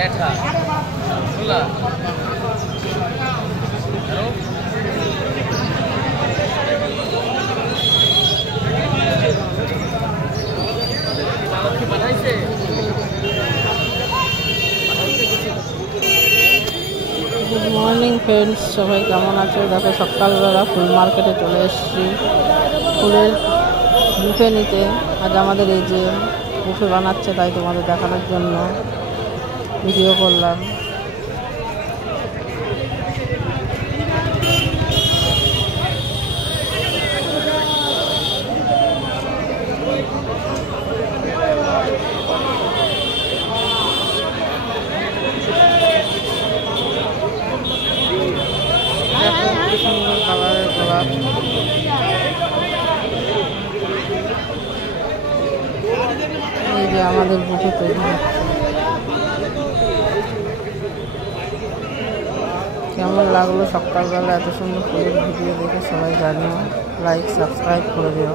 Good morning friends, সবাই কেমন আছো? দেখো সকালবেলা ফুল মার্কেটে চলে এসেছি ফুলের বুফে নিতে। আজ আমাদের এই যে বুফে বানাচ্ছে, তাই তোমাদের দেখানোর জন্য ভিডিও করলাম। সুন্দর কালারের গোলাপ, এই যে আমাদের বুফে তৈরি হচ্ছে। কেমন লাগলো সকালবেলা এত সুন্দর ফুলের ভিডিও দেখে সবাই জানিও, লাইক সাবস্ক্রাইব করে দিও।